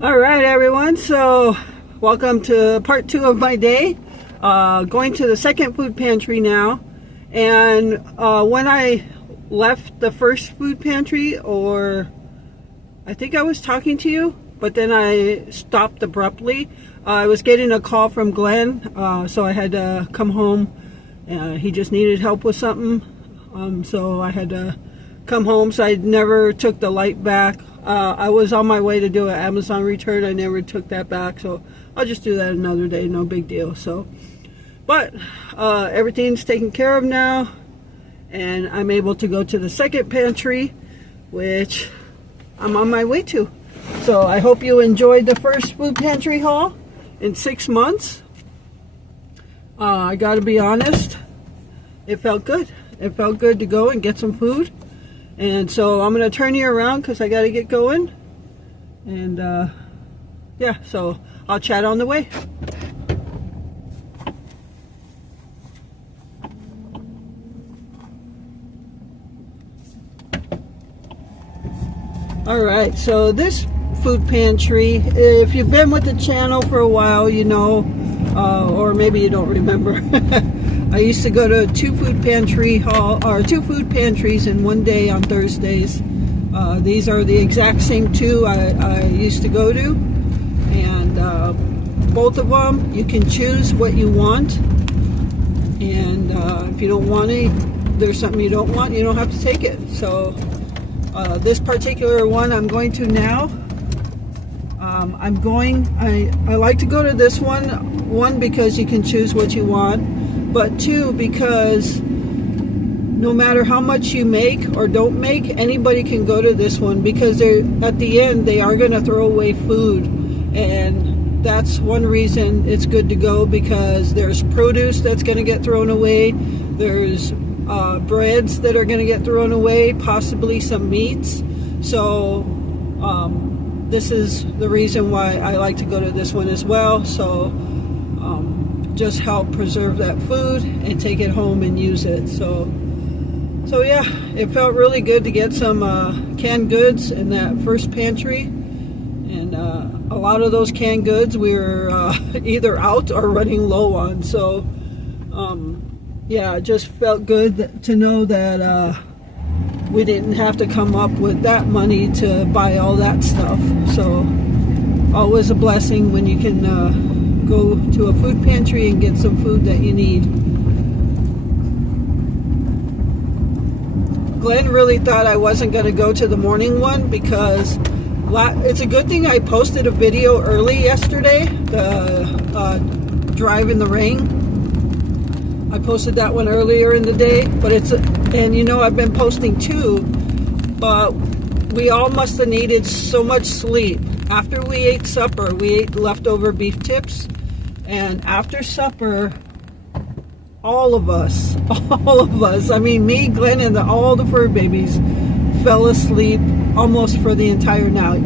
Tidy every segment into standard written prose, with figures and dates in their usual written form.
All right, everyone. So, welcome to part 2 of my day. Going to the second food pantry now. And when I left the first food pantry, or I think I was talking to you, but then I stopped abruptly. I was getting a call from Glenn, so I had to come home. He just needed help with something, so I had to come home. So I never took the light back. I was on my way to do an Amazon return. I never took that back, so I'll just do that another day. No big deal. So, but everything's taken care of now, and I'm able to go to the second pantry, which I'm on my way to. So I hope you enjoyed the first food pantry haul in 6 months. I gotta be honest, it felt good. It felt good to go and get some food. And so I'm going to turn you around because I got to get going. And yeah, so I'll chat on the way. All right, so this food pantry, if you've been with the channel for a while, you know, or maybe you don't remember. I used to go to two food pantries in one day on Thursdays. These are the exact same two I used to go to, and both of them you can choose what you want, and if you don't want it, there's something you don't want, you don't have to take it. So this particular one I'm going to now. I like to go to this one because you can choose what you want. But two, because no matter how much you make or don't make, anybody can go to this one, because at the end they are going to throw away food, and that's one reason it's good to go, because there's produce that's going to get thrown away, there's breads that are going to get thrown away, possibly some meats. So this is the reason why I like to go to this one as well. So just help preserve that food and take it home and use it. So yeah, it felt really good to get some canned goods in that first pantry, and a lot of those canned goods we were either out or running low on. So yeah, it just felt good to know that we didn't have to come up with that money to buy all that stuff. So always a blessing when you can go to a food pantry and get some food that you need. Glenn really thought I wasn't going to go to the morning one, because it's a good thing I posted a video early yesterday, the drive in the rain. I posted that one earlier in the day, but and you know, I've been posting two, but we all must have needed so much sleep. After we ate supper, we ate leftover beef tips, and after supper, all of us, I mean me, Glenn, and all the fur babies fell asleep almost for the entire night.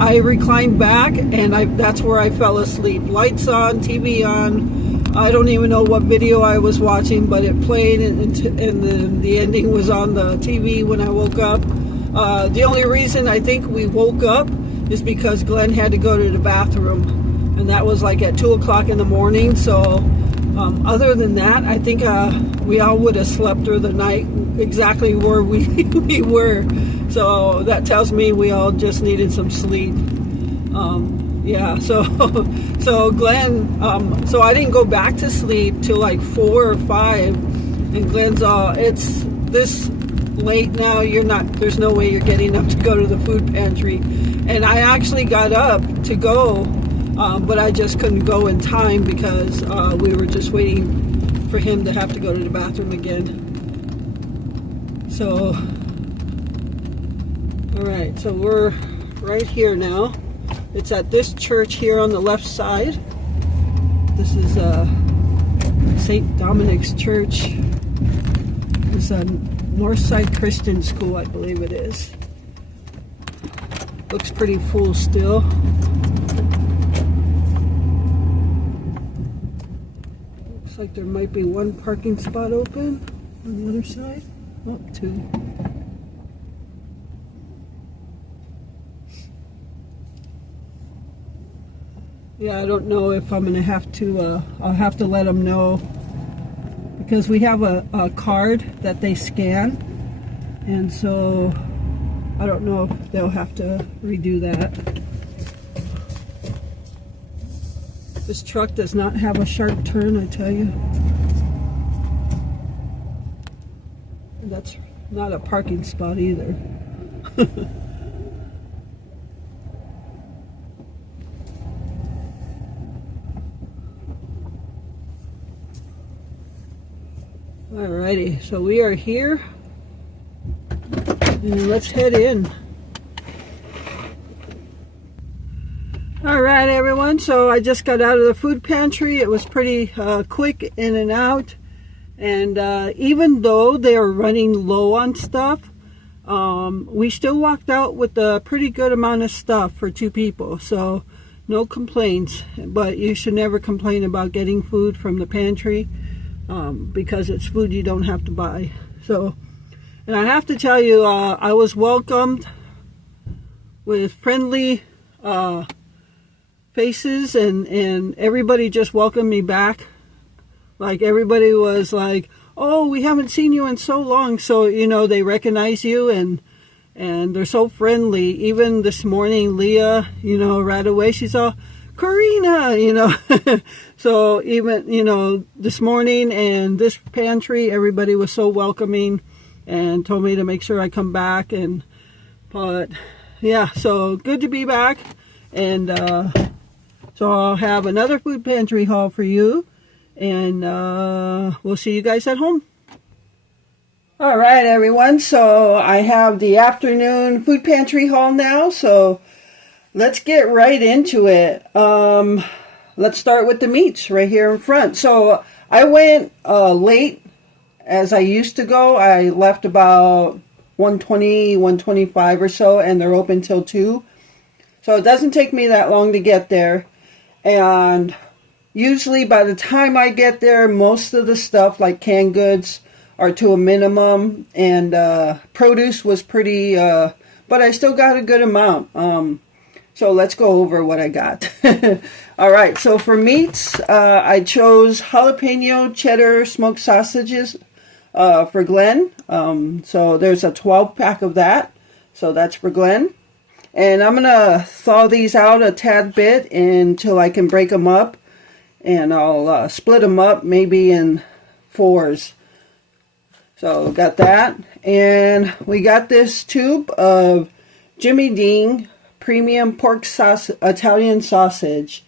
I reclined back, and that's where I fell asleep. Lights on, TV on. I don't even know what video I was watching, but it played, and the ending was on the TV when I woke up. The only reason I think we woke up is because Glenn had to go to the bathroom, and that was like at 2 o'clock in the morning. So other than that, I think we all would have slept through the night exactly where we were. So that tells me we all just needed some sleep. Yeah, so Glenn, so I didn't go back to sleep till like 4 or 5, and Glenn's it's this late now, there's no way you're getting up to go to the food pantry. And I actually got up to go, but I just couldn't go in time because we were just waiting for him to have to go to the bathroom again. So alright, so we're right here now. It's at this church here on the left side. This is St. Dominic's Church. It's a Northside Christian School, I believe it is. Looks pretty full still. Looks like there might be one parking spot open on the other side. Oh, two. Yeah, I don't know if I'm going to have to, I'll have to let them know, because we have a card that they scan, and so I don't know if they'll have to redo that. This truck does not have a sharp turn, I tell you. That's not a parking spot either. Alrighty, so we are here, and let's head in. Alright everyone, so I just got out of the food pantry. It was pretty quick in and out, and even though they are running low on stuff, we still walked out with a pretty good amount of stuff for 2 people, so no complaints. But you should never complain about getting food from the pantry, because it's food you don't have to buy. So, and I have to tell you, I was welcomed with friendly faces, and everybody just welcomed me back. Like, everybody was like, oh, we haven't seen you in so long. So, you know, they recognize you, and they're so friendly. Even this morning, Leah, you know, right away, she's all, Karina, you know. So even, you know, this morning and this pantry, everybody was so welcoming and told me to make sure I come back. But yeah, so good to be back. And so I'll have another food pantry haul for you, and we'll see you guys at home. All right, everyone, so I have the afternoon food pantry haul now, so let's get right into it. Let's start with the meats right here in front. So I went late, as I used to go. I left about 1:20, 1:25 or so, and they're open till 2. So it doesn't take me that long to get there. And usually by the time I get there, most of the stuff like canned goods are to a minimum, and produce was pretty, but I still got a good amount. So let's go over what I got. All right, so for meats, I chose jalapeno cheddar smoked sausages for Glenn. So there's a 12-pack of that. So that's for Glenn. And I'm going to thaw these out a tad bit until I can break them up. And I'll split them up maybe in 4s. So got that. And we got this tube of Jimmy Dean premium pork sauce, Italian sausage.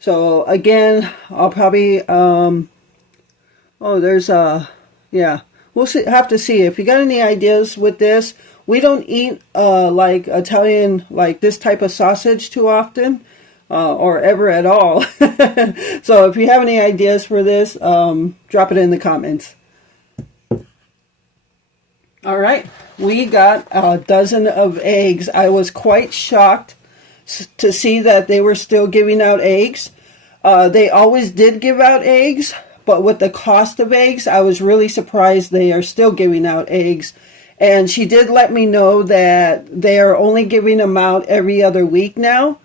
So again, I'll probably, yeah, we'll see, have to see. If you got any ideas with this, we don't eat like Italian, like this type of sausage too often, or ever at all. So if you have any ideas for this, drop it in the comments. All right, we got a dozen of eggs. I was quite shocked to see that they were still giving out eggs. They always did give out eggs, but with the cost of eggs, I was really surprised they are still giving out eggs. And she did let me know that they are only giving them out every other week now.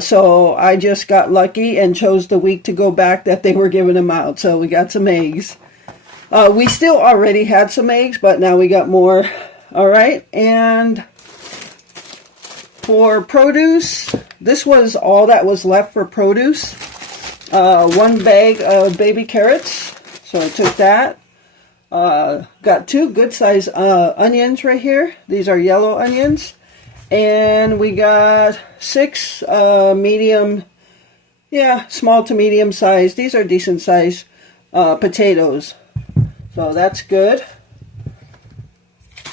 So I just got lucky and chose the week to go back that they were giving them out. So we got some eggs. We still already had some eggs, but now we got more. All right, and for produce, this was all that was left for produce. 1 bag of baby carrots, so I took that. Got 2 good size onions right here. These are yellow onions. And we got 6 medium, yeah, small to medium size. These are decent size potatoes. So that's good.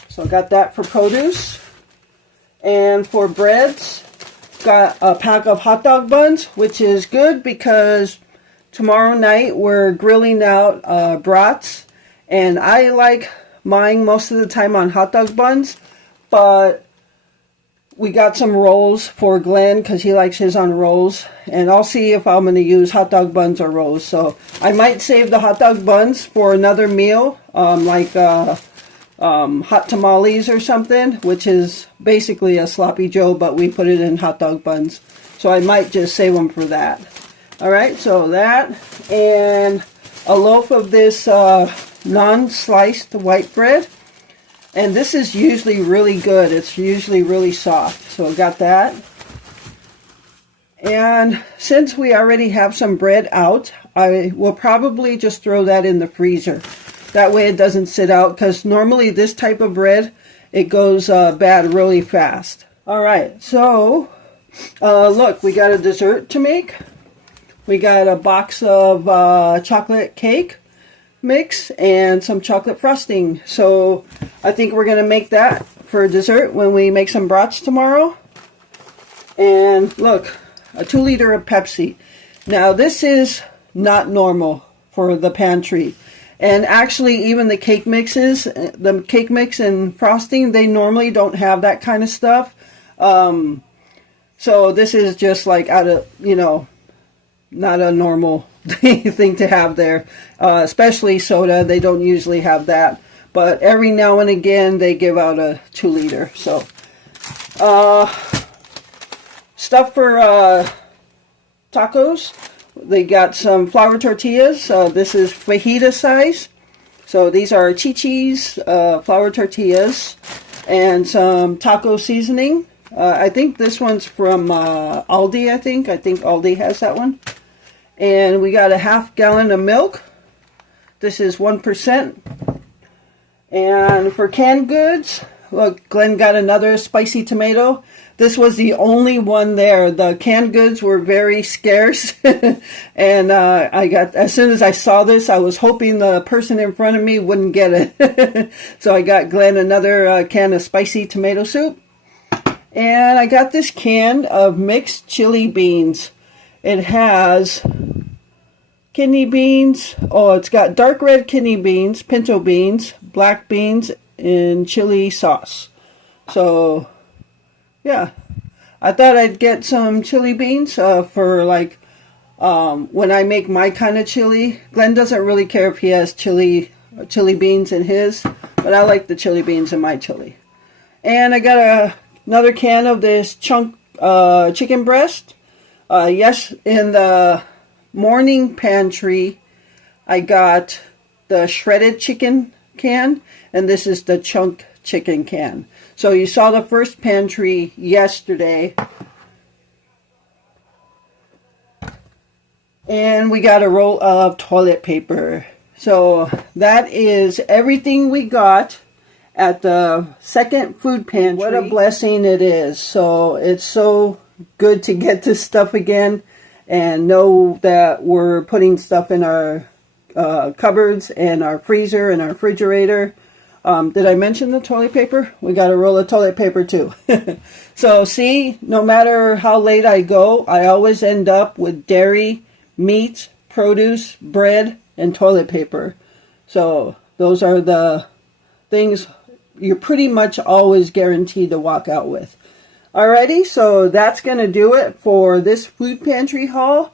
So got that for produce. And for breads, got a pack of hot dog buns, which is good because tomorrow night we're grilling out brats. And I like mine most of the time on hot dog buns, but we got some rolls for Glenn because he likes his on rolls. And I'll see if I'm going to use hot dog buns or rolls. So I might save the hot dog buns for another meal, like hot tamales or something, which is basically a sloppy joe, but we put it in hot dog buns. So I might just save them for that. All right, so that and a loaf of this non-sliced white bread. And this is usually really good. It's usually really soft. So I got that. And since we already have some bread out, I will probably just throw that in the freezer. That way it doesn't sit out, because normally this type of bread, it goes bad really fast. All right, so look, we got a dessert to make. We got a box of chocolate cake mix and some chocolate frosting. So I think we're going to make that for dessert when we make some brats tomorrow. And look, a 2-liter of Pepsi. Now this is not normal for the pantry. And actually even the cake mixes, the cake mix and frosting, they normally don't have that kind of stuff. So this is just like out of, you know, not a normal thing to have there. Especially soda, they don't usually have that. But every now and again they give out a 2-liter. So stuff for tacos. They got some flour tortillas. This is fajita size. So these are Chi-Chi's flour tortillas and some taco seasoning. I think this one's from Aldi, I think. I think Aldi has that one. And we got a half gallon of milk. This is 1%. And for canned goods, look, Glenn got another spicy tomato. This was the only one there. The canned goods were very scarce. And I got, as soon as I saw this, I was hoping the person in front of me wouldn't get it. So I got Glenn another can of spicy tomato soup. And I got this can of mixed chili beans. It has kidney beans. Oh, it's got dark red kidney beans, pinto beans, black beans, and chili sauce. So, yeah. I thought I'd get some chili beans for like when I make my kind of chili. Glenn doesn't really care if he has chili beans in his, but I like the chili beans in my chili. And I got another can of this chunk chicken breast. Yes, in the morning pantry, I got the shredded chicken can, and this is the chunk chicken can. So you saw the first pantry yesterday. And we got a roll of toilet paper. So that is everything we got at the second food pantry. What a blessing it is. So it's so good to get this stuff again and know that we're putting stuff in our cupboards and our freezer and our refrigerator. Did I mention the toilet paper? We got a roll of toilet paper too. So see, no matter how late I go, I always end up with dairy, meat, produce, bread, and toilet paper. So those are the things you're pretty much always guaranteed to walk out with. Alrighty, so that's going to do it for this food pantry haul.